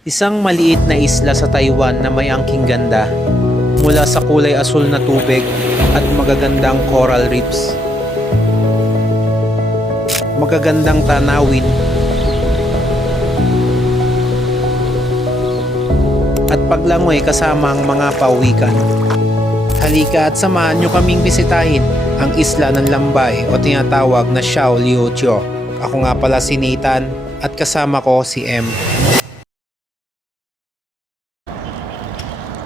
Isang maliit na isla sa Taiwan na may angking ganda, mula sa kulay asul na tubig at magagandang coral reefs. Magagandang tanawin at paglangoy kasama ang mga pawikan. Halika at samahan nyo kaming bisitahin ang isla ng Lambay o tinatawag na Siao Liu Chio. Ako nga pala si Nathan at kasama ko si M.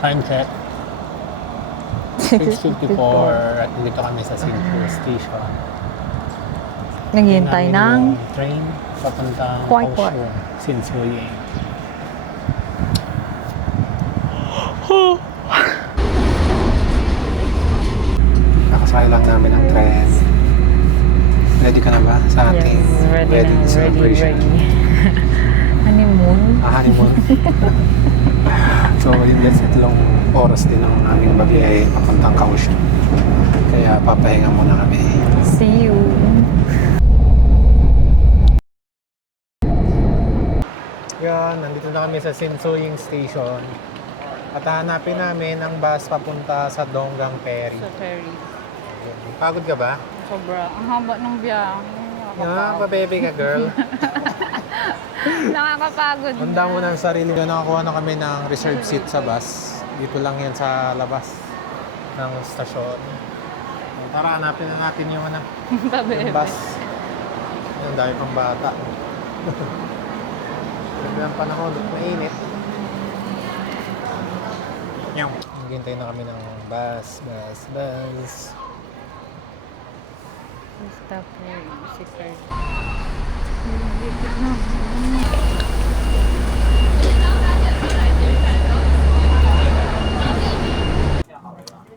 Time check. 6:54 at dito kami sa Singapore Station. Naghihintay ng train papuntang Kwai Kwai. Kaohsiung, Sinsuying. Kakasakay lang namin ng tren. Ready ka na ba sa ating wedding celebration? Honeymoon. Honeymoon. So, yung ilang oras din ang aming bagay papuntang Kaohsiung. Kaya papahinga muna kami. See you. Yan, nandito na kami sa Sinsuying Station. At hahanapin namin ang bus papunta sa Donggang Ferry. Sa ferry. Pagod ka ba? Sobra. Ang haba ng biyahe. Pa-baby ka, girl. Nakakapagod. Handa mo na ang sarili ko. Nakakuha na kami ng reserved seat sa bus. Dito lang yan sa labas ng stasyon. Tara, hanapin na natin yung, yung bus. Ang dami pang bata. Ganda ng panahon, mainit. Yaw. Naghintay na kami ng bus. Stop here. Si Kurt.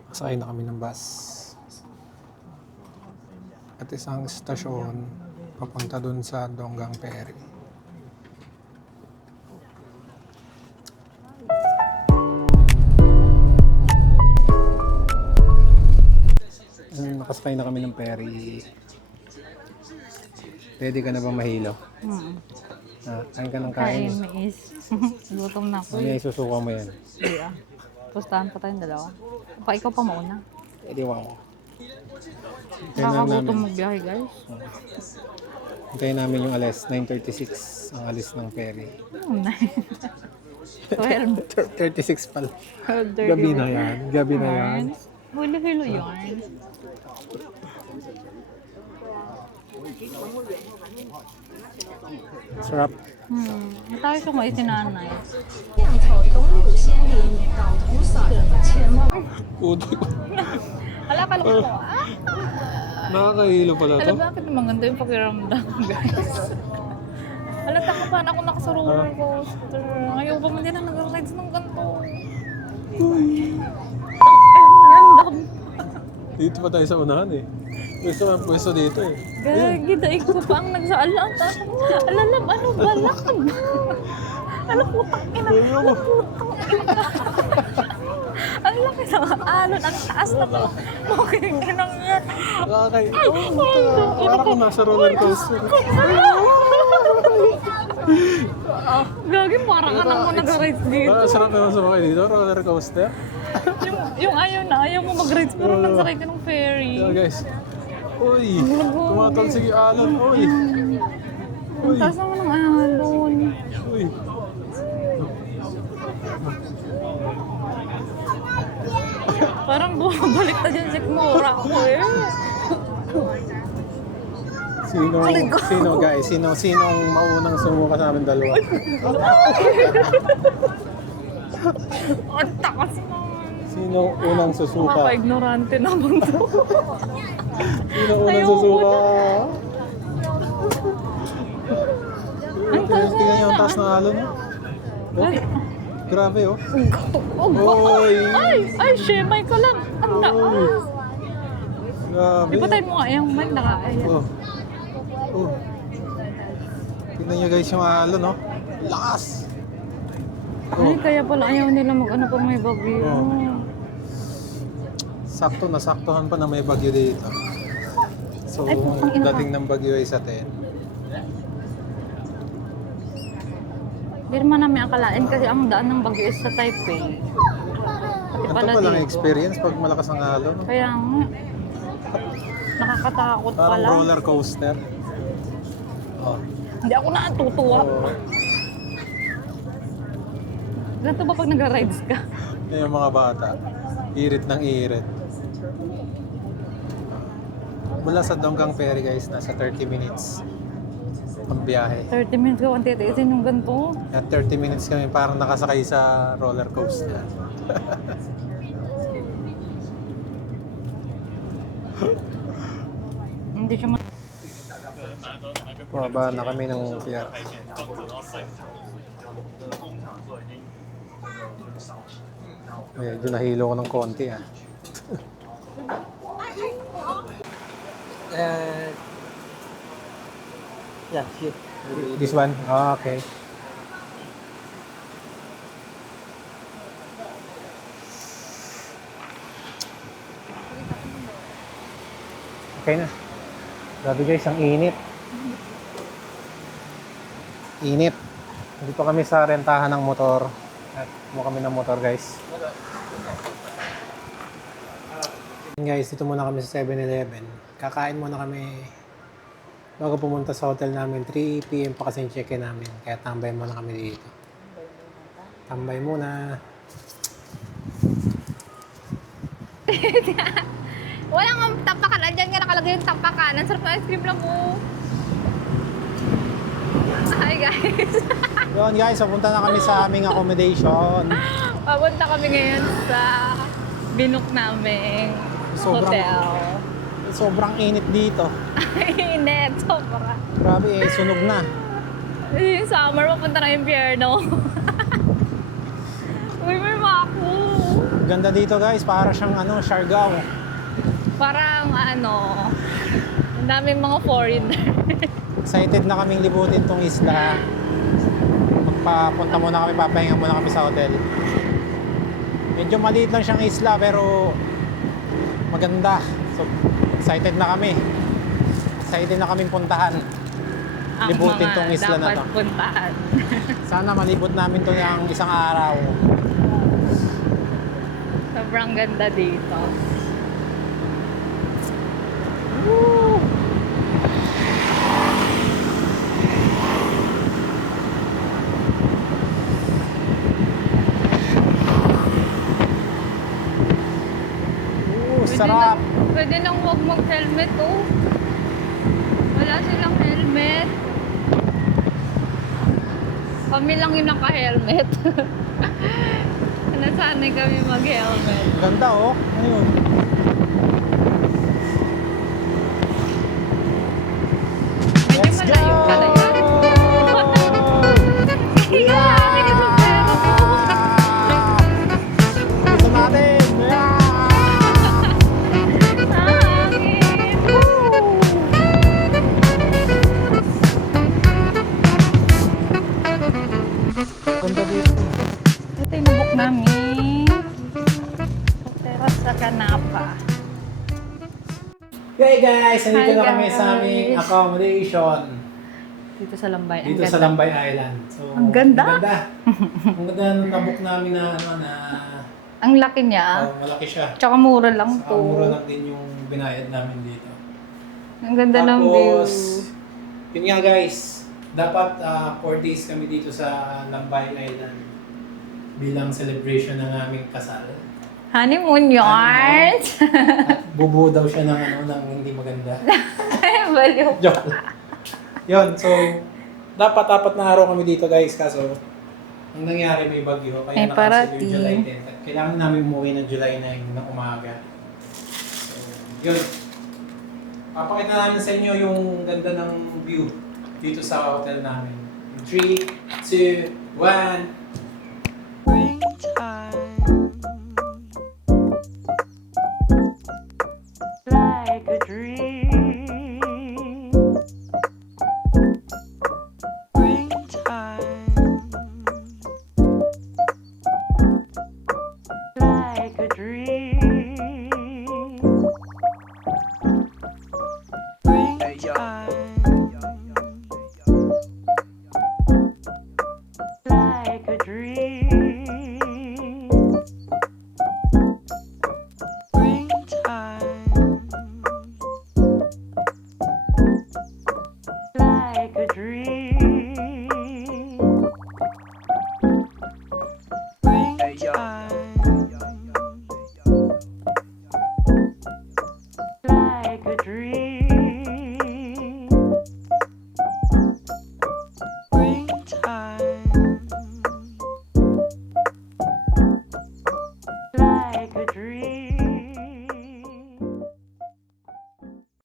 Sakay na kami ng bus. At isang stasyon papunta dun sa Donggang Ferry. Nakasakay na kami ng ferry. Ready ka na ba mahilo? Kain ka ng kain. Kain, mais. Gutom na ako. Ano yung susuka mo yan? Hindi ah. Pustahan pa tayong dalawa. Ikaw pa mauna. Ready mo. Hintayin Nakakagutom magbiyahe guys. Hintayin namin yung alas 9:36 ang alis ng ferry. 36 pala. Gabi na yan. Gabi na yan. Hilo-hilo yarn. Sarap. Tayo sa mga isinanay. Puti ko. Hala ka lang ako. Nakakahilo pala to. Alam bakit naman ganda yung pakiramdam guys. Halata ka pa na ako naka sa roller coaster. Ayaw pa man din na nag-rides ng ganito. Dito pa tayo sa unahan eh. Gusto ang pwesto dito eh. Gagi, daig ko pa ang nagsaalaan. Alalam, ano balak? Ano putang ina? Ano putang ina? Ang laki ng alon, ang taas na pala. Okay, ginang yan. Parang kung nasa roller coaster. Gagi, parang ka nang mo nag-rides dito. Sarap naman sumakay dito, roller coaster. Yung ayaw mo mag-rides pero nagsakay ka ng ferry. Yeah, guys. Uy, tumatalsig yung alon. Uy. Ang taas naman ng alon. Uy. Parang bumabalik na dyan si Mura ko eh. Sinong maunang sumuka sa amin dalawa? Ang takas naman. Sino unang susuka? Mapa-ignorante naman to. Sino unang susuka? Tingnan niyo ang taas ng alon. Oh, grabe oh. Oy! Ay, shemay ka lang. Ang taas. Grabe. Ipatay mo nga yung mic nakakaya. Oh. Tingnan niyo guys yung alon oh. Lakas! Ay, kaya pala ayaw nila mag-ano pag may bagyo. Sakto na saktuhan pa na may bagyo dito. So, dating ng bagyo ay sa 10. Hindi naman namin akalain kasi ang daan ng Baguio is sa Taipei. Pati Ito pala pa lang dito. experience pag malakas ang alon. Kaya nga. Nakakatakot Parang pala. roller coaster. Oh. Hindi ako natutuwa. Oh. Ganito ba pag nagra-rides ka? Yan yung mga bata. Irit ng irit. Mula sa Donggang Ferry guys, nasa 30 minutes ang biyahe. 30 minutes ka, titiisin yung ganito. At 30 minutes kami parang nakasakay sa roller coaster. Hindi siya ma... Bumaba na kami ng pier. Medyo nahilo ko ng konti ah. Yeah, here. This one? Ah, okay. Okay na. Grabe guys, ang init. Init. Dito kami sa rentahan ng motor. At mo kami ng motor guys. Guys, dito muna kami sa 7-Eleven. Kakain muna kami bago pumunta sa hotel namin. 3 p.m. pa kasi yung check-in namin. Kaya tambay muna kami dito. Tambay muna. Walang ang tampakan. Andyan nga nakalagay yung tampakan. Ang sarap ng ice cream lang po. Hi guys. Yun guys, papunta na kami sa aming accommodation. Papunta kami ngayon sa binook naming hotel. Sobrang init dito. Init. Sobra. Grabe eh, sunog na. Yung summer, papunta na yung Pierno. Uy, may maku. Ganda dito guys, para siyang Siargao. Parang ang daming mga foreigner. Excited na kaming libutin tong isla. Magpapunta muna kami, papahinga muna kami sa hotel. Medyo maliit lang siyang isla pero maganda. So, excited na kami. Excited na kaming puntahan. Ang Libutin mga tong isla na dapat to. puntahan. Sana malibot namin to ng isang araw. Sobrang ganda dito. Sarap! Pwede nang huwag mag-helmet, oh. Wala silang helmet. Kami lang yung naka-helmet. Nasanay kami mag-helmet. Ganda oh. Ano yun? Medyo Let's malayo go! pala yun. Yeah! Tinisupero ko. Gusto natin! Hangin. Ganda dito. Ito yung nabok namin. Hotel sa Canapa. Hey guys! Nandito Hi, na kami sa aming guys. accommodation. Dito sa Lambay. Dito sa Lambay Island. So, Ang ganda. Ang ganda. Ang ganda ng nabok namin na Ang laki niya. malaki siya. Tsaka mura lang Saka to. mura lang din yung binayad namin dito. Ang ganda ng view. Tapos, yun nga guys, dapat 4 days kami dito sa Lambay Island bilang celebration ng aming kasal. Honeymoon yarn. At bubuo daw siya ng hindi maganda. Baliw. Joke lang. Yun, so dapat 4 na araw kami dito guys, kaso ang nangyari may bagyo, kaya May nakancel yung parating. July 10. At kailangan namin umuwi ng July 9 ng umaga. So, yun. Papakita namin sa inyo yung ganda ng view dito sa hotel namin. 3, 2, 1.